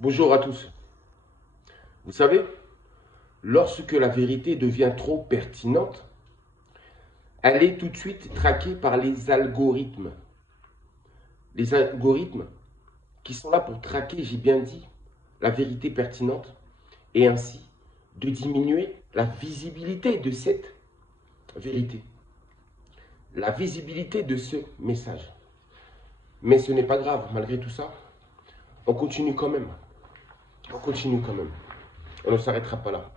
Bonjour à tous. Vous savez, lorsque la vérité devient trop pertinente, elle est tout de suite traquée par les algorithmes. Les algorithmes qui sont là pour traquer, j'ai bien dit, la vérité pertinente et ainsi de diminuer la visibilité de cette vérité, la visibilité de ce message. Mais ce n'est pas grave, malgré tout ça, on continue quand même. On continue quand même. On ne s'arrêtera pas là.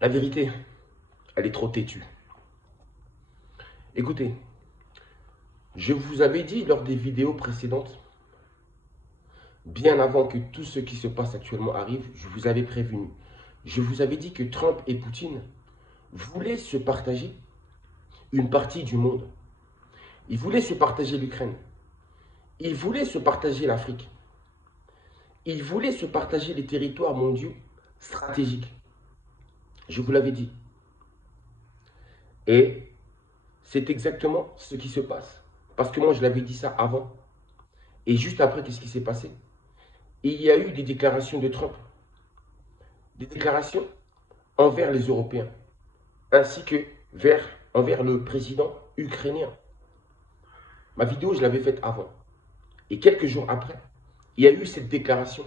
La vérité, elle est trop têtue. Écoutez, je vous avais dit lors des vidéos précédentes, bien avant que tout ce qui se passe actuellement arrive, je vous avais prévenu. Je vous avais dit que Trump et Poutine voulaient se partager une partie du monde. Ils voulaient se partager l'Ukraine. Ils voulaient se partager l'Afrique. Ils voulaient se partager les territoires mondiaux stratégiques. Je vous l'avais dit. Et c'est exactement ce qui se passe. Parce que moi, je l'avais dit ça avant. Et juste après, qu'est-ce qui s'est passé? Il y a eu des déclarations de Trump. Des déclarations envers les Européens, ainsi que envers le président ukrainien. Ma vidéo, je l'avais faite avant. Et quelques jours après, il y a eu cette déclaration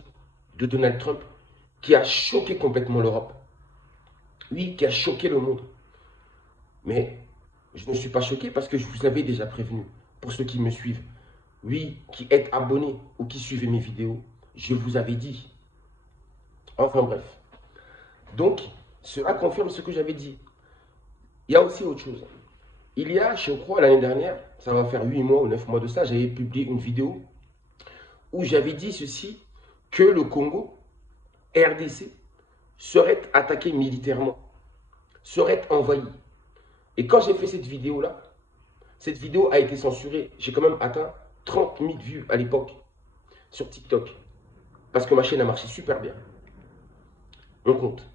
de Donald Trump qui a choqué complètement l'Europe. Oui, qui a choqué le monde. Mais je ne suis pas choqué parce que je vous avais déjà prévenu. Pour ceux qui me suivent, oui, qui êtes abonnés ou qui suivez mes vidéos, je vous avais dit. Enfin bref. Donc, cela confirme ce que j'avais dit. Il y a aussi autre chose. Il y a, je crois, l'année dernière, ça va faire 8 mois ou 9 mois de ça, j'avais publié une vidéo où j'avais dit ceci, que le Congo, RDC, serait attaqué militairement, serait envahi. Et quand j'ai fait cette vidéo a été censurée. J'ai quand même atteint 30 000 vues à l'époque sur TikTok. Parce que ma chaîne a marché super bien. On compte.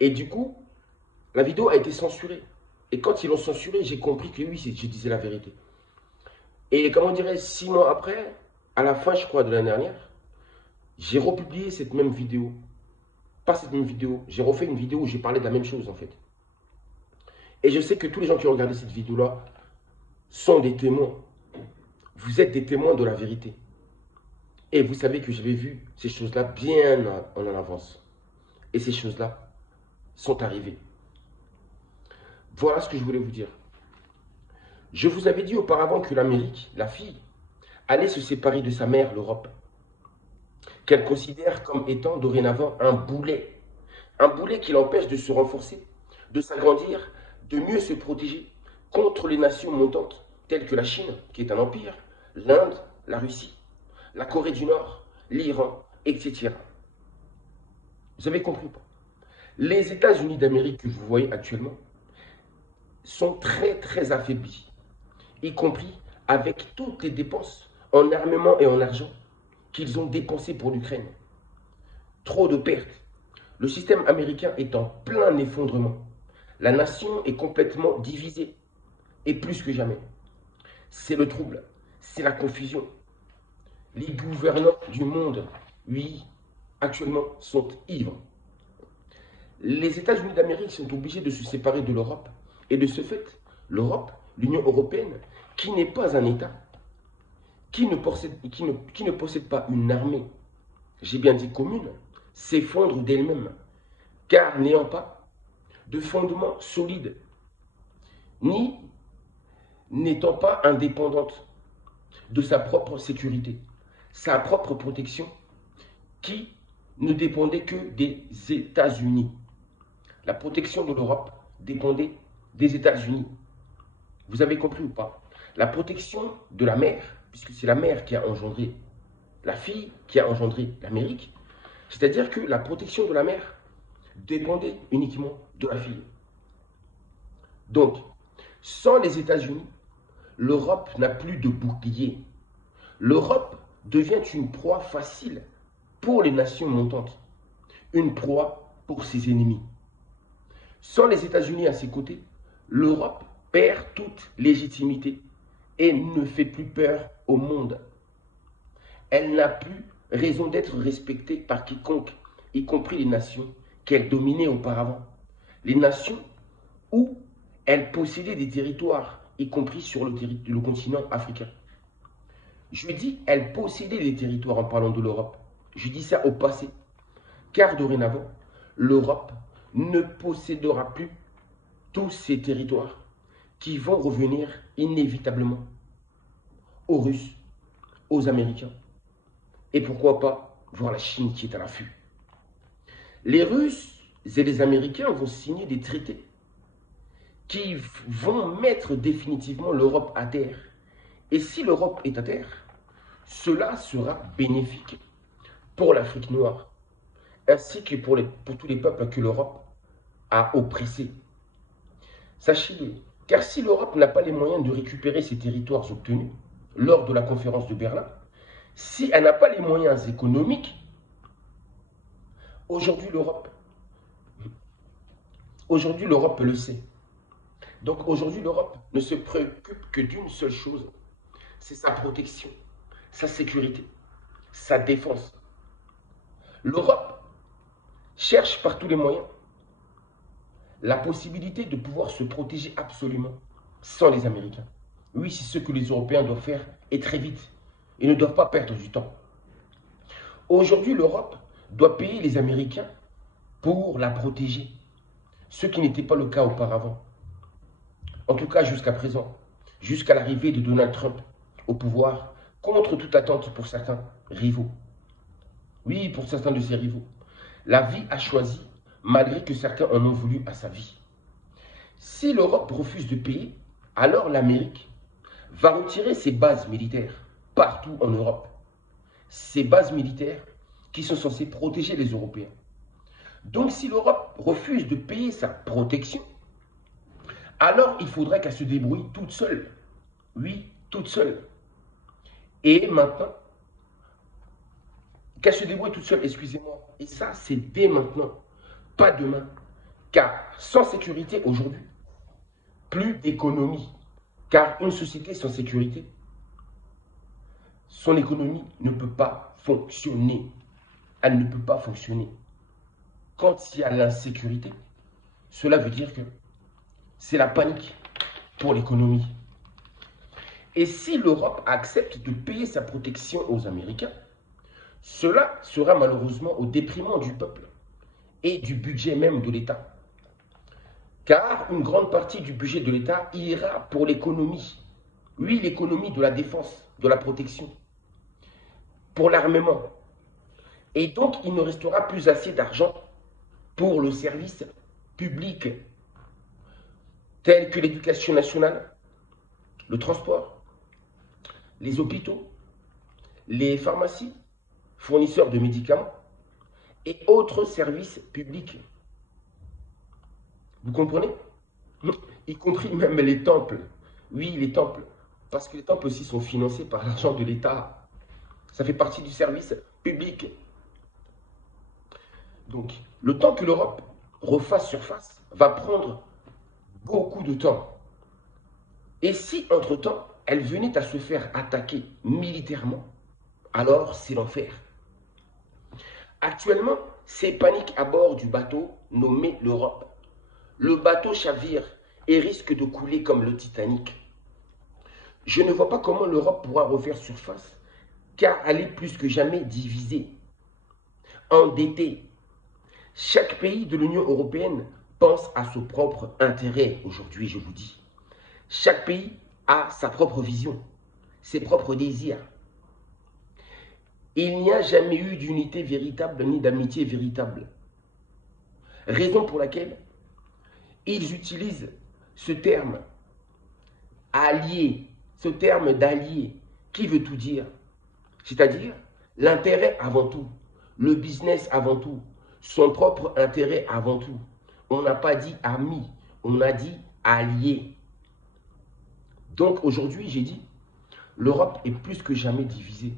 Et du coup, la vidéo a été censurée. Et quand ils l'ont censurée, j'ai compris que oui, je disais la vérité. Et comment dirais-je, 6 mois après, à la fin, je crois, de l'année dernière, j'ai republié cette même vidéo. Pas cette même vidéo, j'ai refait une vidéo où j'ai parlé de la même chose en fait. Et je sais que tous les gens qui ont regardé cette vidéo-là sont des témoins. Vous êtes des témoins de la vérité. Et vous savez que j'avais vu ces choses-là bien en avance. Et ces choses-là sont arrivées. Voilà ce que je voulais vous dire. Je vous avais dit auparavant que l'Amérique, la fille, allait se séparer de sa mère, l'Europe, qu'elle considère comme étant dorénavant un boulet. Un boulet qui l'empêche de se renforcer, de s'agrandir, de mieux se protéger contre les nations montantes, telles que la Chine, qui est un empire, l'Inde, la Russie, la Corée du Nord, l'Iran, etc. Vous avez compris ou pas? Les États-Unis d'Amérique que vous voyez actuellement sont très très affaiblis, y compris avec toutes les dépenses en armement et en argent qu'ils ont dépensées pour l'Ukraine. Trop de pertes. Le système américain est en plein effondrement. La nation est complètement divisée, et plus que jamais. C'est le trouble, c'est la confusion. Les gouvernants du monde, oui, actuellement, sont ivres. Les États-Unis d'Amérique sont obligés de se séparer de l'Europe. Et de ce fait, l'Europe, l'Union européenne, qui n'est pas un État, qui ne possède pas une armée, j'ai bien dit commune, s'effondre d'elle-même, car n'ayant pas de fondement solide, ni n'étant pas indépendante de sa propre sécurité, sa propre protection, qui ne dépendait que des États-Unis. La protection de l'Europe dépendait des États-Unis. Vous avez compris ou pas? La protection de la mère, puisque c'est la mère qui a engendré la fille, qui a engendré l'Amérique, c'est-à-dire que la protection de la mère dépendait uniquement de la fille. Donc, sans les États-Unis, l'Europe n'a plus de bouclier. L'Europe devient une proie facile pour les nations montantes, une proie pour ses ennemis. Sans les États-Unis à ses côtés, l'Europe perd toute légitimité et ne fait plus peur au monde. Elle n'a plus raison d'être respectée par quiconque, y compris les nations qu'elle dominait auparavant. Les nations où elle possédait des territoires, y compris sur le continent africain. Je dis elle possédait des territoires en parlant de l'Europe. Je dis ça au passé, car dorénavant, l'Europe ne possédera plus tous ces territoires qui vont revenir inévitablement aux Russes, aux Américains, et pourquoi pas voir la Chine qui est à l'affût. Les Russes et les Américains vont signer des traités qui vont mettre définitivement l'Europe à terre. Et si l'Europe est à terre, cela sera bénéfique pour l'Afrique noire, ainsi que pour tous les peuples que l'Europe a oppressés. Sachez-le, car si l'Europe n'a pas les moyens de récupérer ses territoires obtenus lors de la conférence de Berlin, si elle n'a pas les moyens économiques, aujourd'hui l'Europe le sait. Donc aujourd'hui l'Europe ne se préoccupe que d'une seule chose, c'est sa protection, sa sécurité, sa défense. L'Europe cherche par tous les moyens la possibilité de pouvoir se protéger absolument sans les Américains. Oui, c'est ce que les Européens doivent faire et très vite. Ils ne doivent pas perdre du temps. Aujourd'hui, l'Europe doit payer les Américains pour la protéger, ce qui n'était pas le cas auparavant. En tout cas, jusqu'à présent, jusqu'à l'arrivée de Donald Trump au pouvoir, contre toute attente pour certains rivaux. Oui, pour certains de ses rivaux. La vie a choisi, malgré que certains en ont voulu à sa vie. Si l'Europe refuse de payer, alors l'Amérique va retirer ses bases militaires partout en Europe. Ces bases militaires qui sont censées protéger les Européens. Donc si l'Europe refuse de payer sa protection, alors il faudrait qu'elle se débrouille toute seule. Oui, toute seule. Et maintenant, qu'elle se débrouille toute seule, excusez-moi. Et ça, c'est dès maintenant, pas demain. Car sans sécurité aujourd'hui, plus d'économie. Car une société sans sécurité, son économie ne peut pas fonctionner. Elle ne peut pas fonctionner. Quand il y a l'insécurité, cela veut dire que c'est la panique pour l'économie. Et si l'Europe accepte de payer sa protection aux Américains, cela sera malheureusement au détriment du peuple et du budget même de l'État. Car une grande partie du budget de l'État ira pour l'économie. Oui, l'économie de la défense, de la protection, pour l'armement. Et donc, il ne restera plus assez d'argent pour le service public, tel que l'éducation nationale, le transport, les hôpitaux, les pharmacies, fournisseurs de médicaments et autres services publics. Vous comprenez? Y compris même les temples. Oui, les temples. Parce que les temples aussi sont financés par l'argent de l'État. Ça fait partie du service public. Donc, le temps que l'Europe refasse surface va prendre beaucoup de temps. Et si, entre-temps, elle venait à se faire attaquer militairement, alors c'est l'enfer. Actuellement, c'est panique à bord du bateau nommé l'Europe. Le bateau chavire et risque de couler comme le Titanic. Je ne vois pas comment l'Europe pourra refaire surface, car elle est plus que jamais divisée, endettée. Chaque pays de l'Union européenne pense à son propre intérêt aujourd'hui, je vous dis. Chaque pays a sa propre vision, ses propres désirs. Il n'y a jamais eu d'unité véritable ni d'amitié véritable. Raison pour laquelle ils utilisent ce terme allié, ce terme d'allié, qui veut tout dire. C'est-à-dire l'intérêt avant tout, le business avant tout, son propre intérêt avant tout. On n'a pas dit ami, on a dit allié. Donc aujourd'hui, j'ai dit, l'Europe est plus que jamais divisée.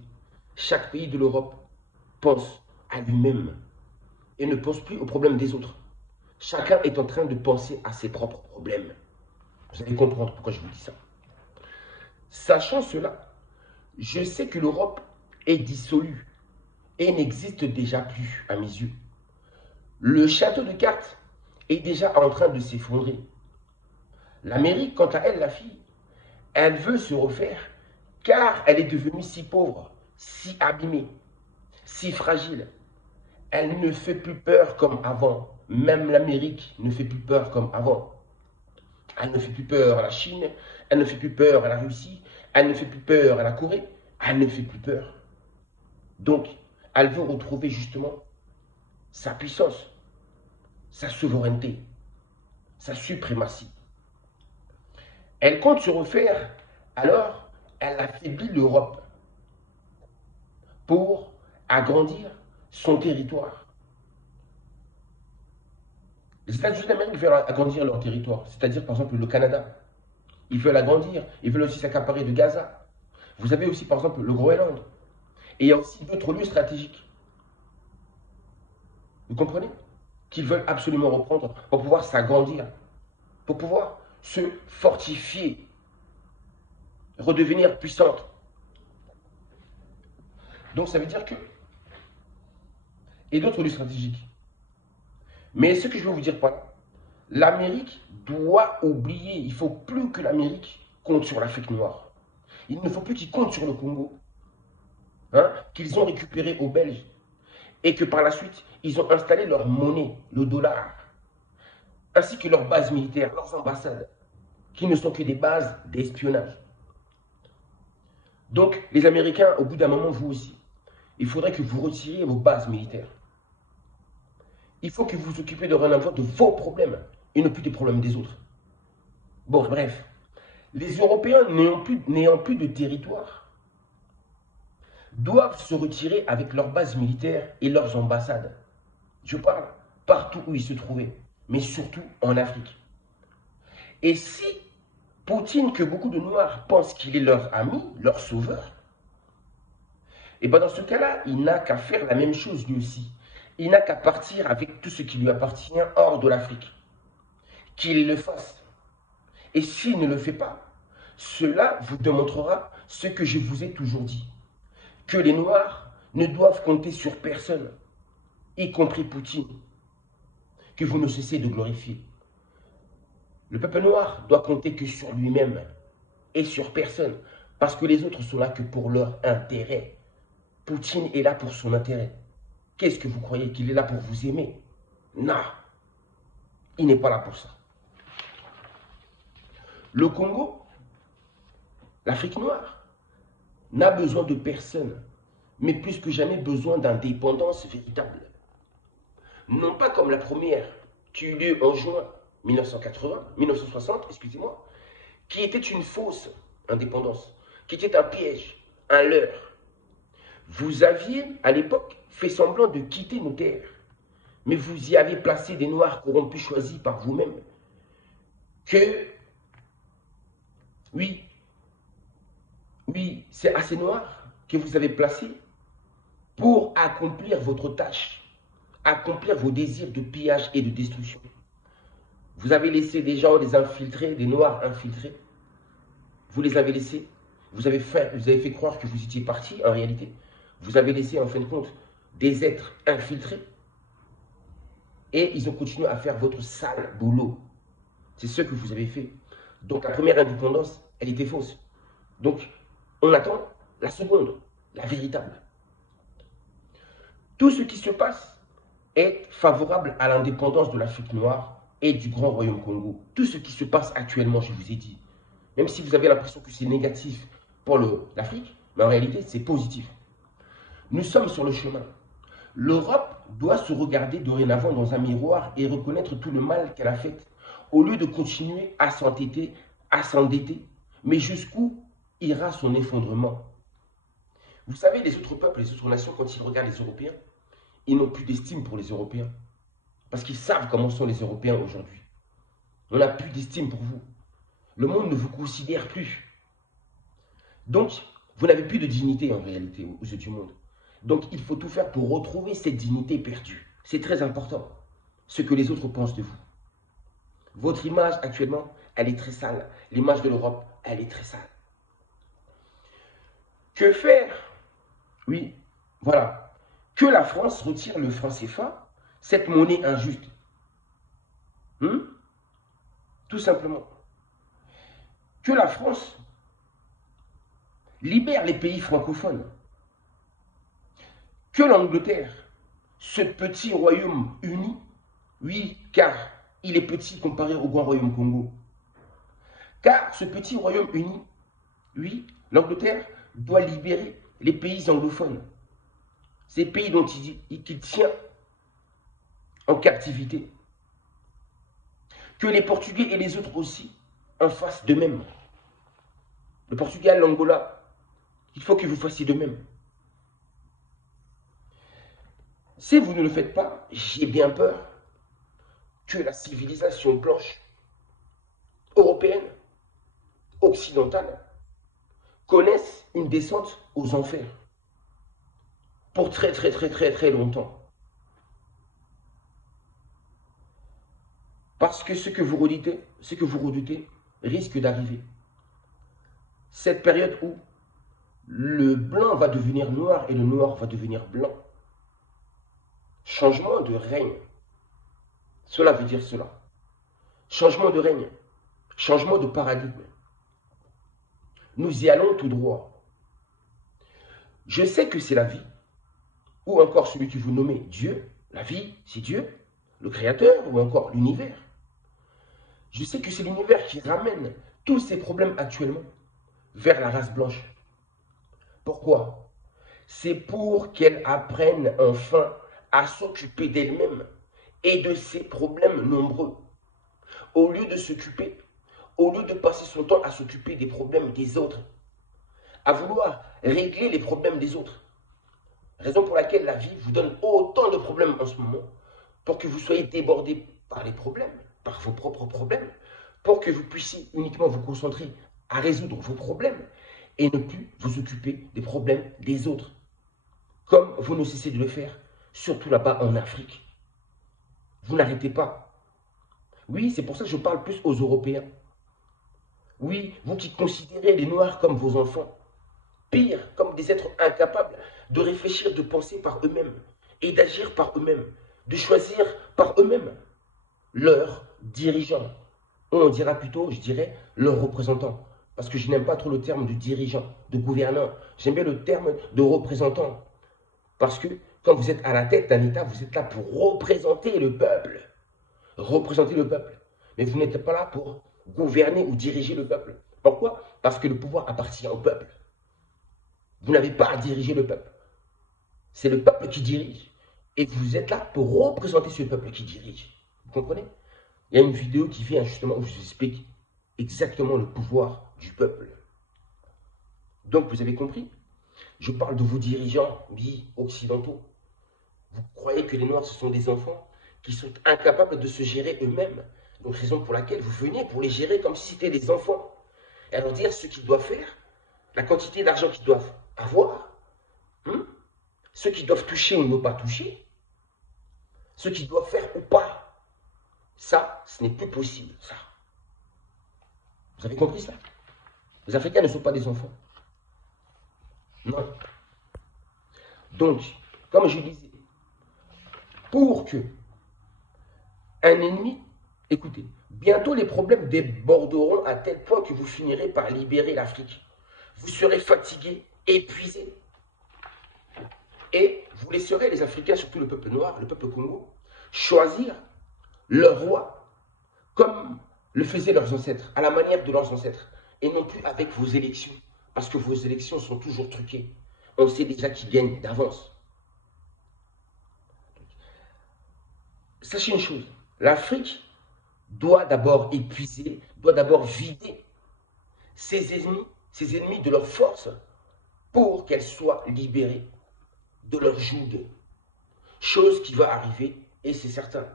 Chaque pays de l'Europe pense à lui-même et ne pense plus aux problèmes des autres. Chacun est en train de penser à ses propres problèmes. Vous allez comprendre pourquoi je vous dis ça. Sachant cela, je sais que l'Europe est dissolue et n'existe déjà plus à mes yeux. Le château de cartes est déjà en train de s'effondrer. L'Amérique, quant à elle, la fille, elle veut se refaire car elle est devenue si pauvre, si abîmée, si fragile. Elle ne fait plus peur comme avant. Même l'Amérique ne fait plus peur comme avant. Elle ne fait plus peur à la Chine, elle ne fait plus peur à la Russie, elle ne fait plus peur à la Corée, elle ne fait plus peur. Donc, elle veut retrouver justement sa puissance, sa souveraineté, sa suprématie. Elle compte se refaire, alors elle affaiblit l'Europe pour agrandir son territoire. Les États-Unis d'Amérique veulent agrandir leur territoire, c'est-à-dire par exemple le Canada. Ils veulent agrandir, ils veulent aussi s'accaparer de Gaza. Vous avez aussi par exemple le Groenland. Et il y a aussi d'autres lieux stratégiques. Vous comprenez? Qu'ils veulent absolument reprendre pour pouvoir s'agrandir, pour pouvoir se fortifier, redevenir puissante. Donc ça veut dire que... Et d'autres lieux stratégiques. Mais ce que je veux vous dire par là, l'Amérique doit oublier, il ne faut plus que l'Amérique compte sur l'Afrique noire. Il ne faut plus qu'ils comptent sur le Congo, hein, qu'ils ont récupéré aux Belges, et que par la suite, ils ont installé leur monnaie, le dollar, ainsi que leurs bases militaires, leurs ambassades, qui ne sont que des bases d'espionnage. Donc, les Américains, au bout d'un moment, vous aussi, il faudrait que vous retiriez vos bases militaires. Il faut que vous vous occupiez dorénavant de vos problèmes et non plus des problèmes des autres. Bon, bref. Les Européens n'ayant plus de territoire doivent se retirer avec leurs bases militaires et leurs ambassades. Je parle partout où ils se trouvaient, mais surtout en Afrique. Et si Poutine, que beaucoup de Noirs pensent qu'il est leur ami, leur sauveur, et bien dans ce cas-là, il n'a qu'à faire la même chose lui aussi. Il n'a qu'à partir avec tout ce qui lui appartient hors de l'Afrique. Qu'il le fasse. Et s'il ne le fait pas, cela vous démontrera ce que je vous ai toujours dit. Que les Noirs ne doivent compter sur personne, y compris Poutine, que vous ne cessez de glorifier. Le peuple noir doit compter que sur lui-même et sur personne, parce que les autres sont là que pour leur intérêt. Poutine est là pour son intérêt. Qu'est-ce que vous croyez? Qu'il est là pour vous aimer? Non, il n'est pas là pour ça. Le Congo, l'Afrique noire, n'a besoin de personne, mais plus que jamais besoin d'indépendance véritable. Non pas comme la première, qui eut lieu en juin 1960, excusez-moi, qui était une fausse indépendance, qui était un piège, un leurre. Vous aviez, à l'époque, fait semblant de quitter nos terres, mais vous y avez placé des Noirs corrompus choisis par vous-même. Que, oui, oui, c'est à ces Noirs que vous avez placés pour accomplir votre tâche, accomplir vos désirs de pillage et de destruction. Vous avez laissé des gens, des infiltrés, des Noirs infiltrés. Vous les avez laissés. Vous avez fait croire que vous étiez partis, en réalité. Vous avez laissé, en fin de compte, des êtres infiltrés. Et ils ont continué à faire votre sale boulot. C'est ce que vous avez fait. Donc la première indépendance, elle était fausse. Donc, on attend la seconde, la véritable. Tout ce qui se passe est favorable à l'indépendance de l'Afrique noire et du Grand Royaume Congo. Tout ce qui se passe actuellement, je vous ai dit, même si vous avez l'impression que c'est négatif pour l'Afrique, mais en réalité, c'est positif. Nous sommes sur le chemin. L'Europe doit se regarder dorénavant dans un miroir et reconnaître tout le mal qu'elle a fait, au lieu de continuer à s'entêter, à s'endetter. Mais jusqu'où ira son effondrement? Vous savez, les autres peuples, les autres nations, quand ils regardent les Européens, ils n'ont plus d'estime pour les Européens. Parce qu'ils savent comment sont les Européens aujourd'hui. On n'a plus d'estime pour vous. Le monde ne vous considère plus. Donc, vous n'avez plus de dignité en réalité aux yeux du monde. Donc, il faut tout faire pour retrouver cette dignité perdue. C'est très important, ce que les autres pensent de vous. Votre image actuellement, elle est très sale. L'image de l'Europe, elle est très sale. Que faire? Oui, voilà. Que la France retire le franc CFA, cette monnaie injuste. Tout simplement. Que la France libère les pays francophones. Que l'Angleterre, ce petit royaume uni, oui, car il est petit comparé au grand royaume Congo, car ce petit royaume uni, oui, l'Angleterre doit libérer les pays anglophones, ces pays dont il tient en captivité. Que les Portugais et les autres aussi en fassent de même. Le Portugal, l'Angola, il faut que vous fassiez de même. Si vous ne le faites pas, j'ai bien peur que la civilisation blanche, européenne, occidentale, connaisse une descente aux enfers pour très très très très très longtemps. Parce que ce que vous redoutez risque d'arriver. Cette période où le blanc va devenir noir et le noir va devenir blanc. Changement de règne. Cela veut dire cela. Changement de règne. Changement de paradigme. Nous y allons tout droit. Je sais que c'est la vie, ou encore celui que vous nommez Dieu. La vie, c'est Dieu, le Créateur, ou encore l'univers. Je sais que c'est l'univers qui ramène tous ces problèmes actuellement vers la race blanche. Pourquoi? C'est pour qu'elle apprenne enfin à s'occuper d'elle-même et de ses problèmes nombreux. Au lieu de s'occuper, au lieu de passer son temps à s'occuper des problèmes des autres, à vouloir régler les problèmes des autres. Raison pour laquelle la vie vous donne autant de problèmes en ce moment, pour que vous soyez débordés par les problèmes, par vos propres problèmes, pour que vous puissiez uniquement vous concentrer à résoudre vos problèmes et ne plus vous occuper des problèmes des autres, comme vous ne cessez de le faire, surtout là-bas en Afrique. Vous n'arrêtez pas. Oui, c'est pour ça que je parle plus aux Européens. Oui, vous qui considérez les Noirs comme vos enfants, pire, comme des êtres incapables de réfléchir, de penser par eux-mêmes et d'agir par eux-mêmes, de choisir par eux-mêmes leurs dirigeants. On dira plutôt, je dirais, leurs représentants. Parce que je n'aime pas trop le terme de dirigeant, de gouverneur. J'aime bien le terme de représentant. Parce que quand vous êtes à la tête d'un État, vous êtes là pour représenter le peuple. Représenter le peuple. Mais vous n'êtes pas là pour gouverner ou diriger le peuple. Pourquoi? Parce que le pouvoir appartient au peuple. Vous n'avez pas à diriger le peuple. C'est le peuple qui dirige. Et vous êtes là pour représenter ce peuple qui dirige. Vous comprenez? Il y a une vidéo qui vient justement où je vous explique exactement le pouvoir du peuple. Donc vous avez compris? Je parle de vos dirigeants, oui, occidentaux. Vous croyez que les Noirs, ce sont des enfants qui sont incapables de se gérer eux-mêmes. Donc raison pour laquelle vous venez pour les gérer comme si c'était des enfants. Et alors dire ce qu'ils doivent faire, la quantité d'argent qu'ils doivent avoir, ceux qui doivent toucher ou ne pas toucher, ce qu'ils doivent faire ou pas. Ça, ce n'est plus possible, ça. Vous avez compris ça? Les Africains ne sont pas des enfants. Non. Donc, comme je disais, pour que un ennemi, écoutez, bientôt les problèmes déborderont à tel point que vous finirez par libérer l'Afrique. Vous serez fatigués, épuisés. Et vous laisserez les Africains, surtout le peuple noir, le peuple Congo, choisir leur roi comme le faisaient leurs ancêtres, à la manière de leurs ancêtres, et non plus avec vos élections, parce que vos élections sont toujours truquées. On sait déjà qui gagne d'avance. Sachez une chose, l'Afrique doit d'abord épuiser, doit d'abord vider ses ennemis de leur force pour qu'elle soit libérée de leur joug. Chose qui va arriver, et c'est certain.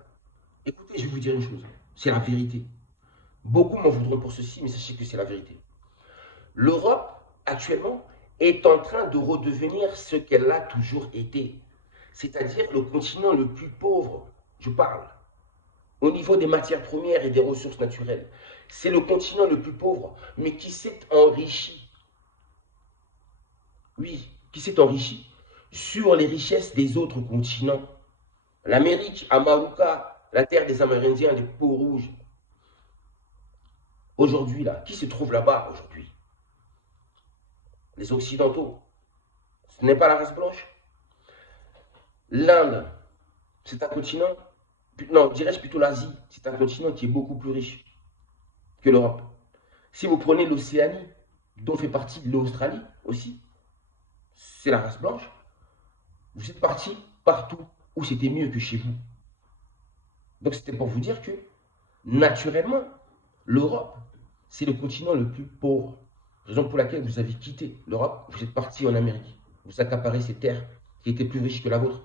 Écoutez, je vais vous dire une chose, c'est la vérité. Beaucoup m'en voudront pour ceci, mais sachez que c'est la vérité. L'Europe, actuellement, est en train de redevenir ce qu'elle a toujours été. C'est-à-dire le continent le plus pauvre, je parle, au niveau des matières premières et des ressources naturelles. C'est le continent le plus pauvre, mais qui s'est enrichi. Oui, qui s'est enrichi sur les richesses des autres continents. L'Amérique, Amaruka, la terre des Amérindiens, des peaux rouges. Aujourd'hui, là, qui se trouve là-bas aujourd'hui? Les Occidentaux. Ce n'est pas la race blanche. L'Inde, c'est un continent, non, dirais-je plutôt l'Asie, c'est un continent qui est beaucoup plus riche que l'Europe. Si vous prenez l'Océanie, dont fait partie l'Australie aussi, c'est la race blanche, vous êtes parti partout où c'était mieux que chez vous. Donc c'était pour vous dire que, naturellement, l'Europe, c'est le continent le plus pauvre. Raison pour laquelle vous avez quitté l'Europe, vous êtes parti en Amérique. Vous accaparez ces terres qui étaient plus riches que la vôtre.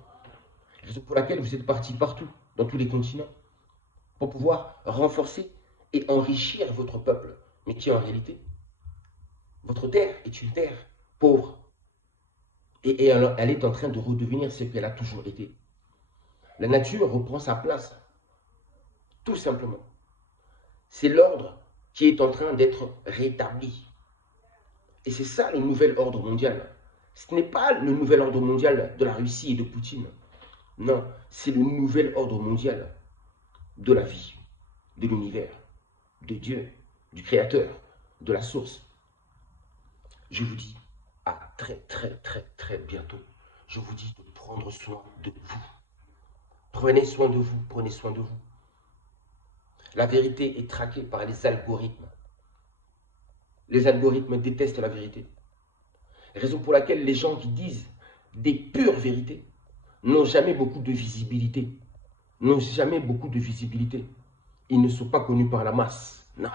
Raison pour laquelle vous êtes parti partout, dans tous les continents, pour pouvoir renforcer et enrichir votre peuple. Mais qui en réalité, votre terre est une terre pauvre. Et elle est en train de redevenir ce qu'elle a toujours été. La nature reprend sa place, tout simplement. C'est l'ordre qui est en train d'être rétabli. Et c'est ça le nouvel ordre mondial. Ce n'est pas le nouvel ordre mondial de la Russie et de Poutine. Non, c'est le nouvel ordre mondial de la vie, de l'univers, de Dieu, du Créateur, de la source. Je vous dis à très bientôt. Je vous dis de prendre soin de vous. Prenez soin de vous, prenez soin de vous. La vérité est traquée par les algorithmes. Les algorithmes détestent la vérité. Raison pour laquelle les gens qui disent des pures vérités n'ont jamais beaucoup de visibilité. N'ont jamais beaucoup de visibilité. Ils ne sont pas connus par la masse. Non.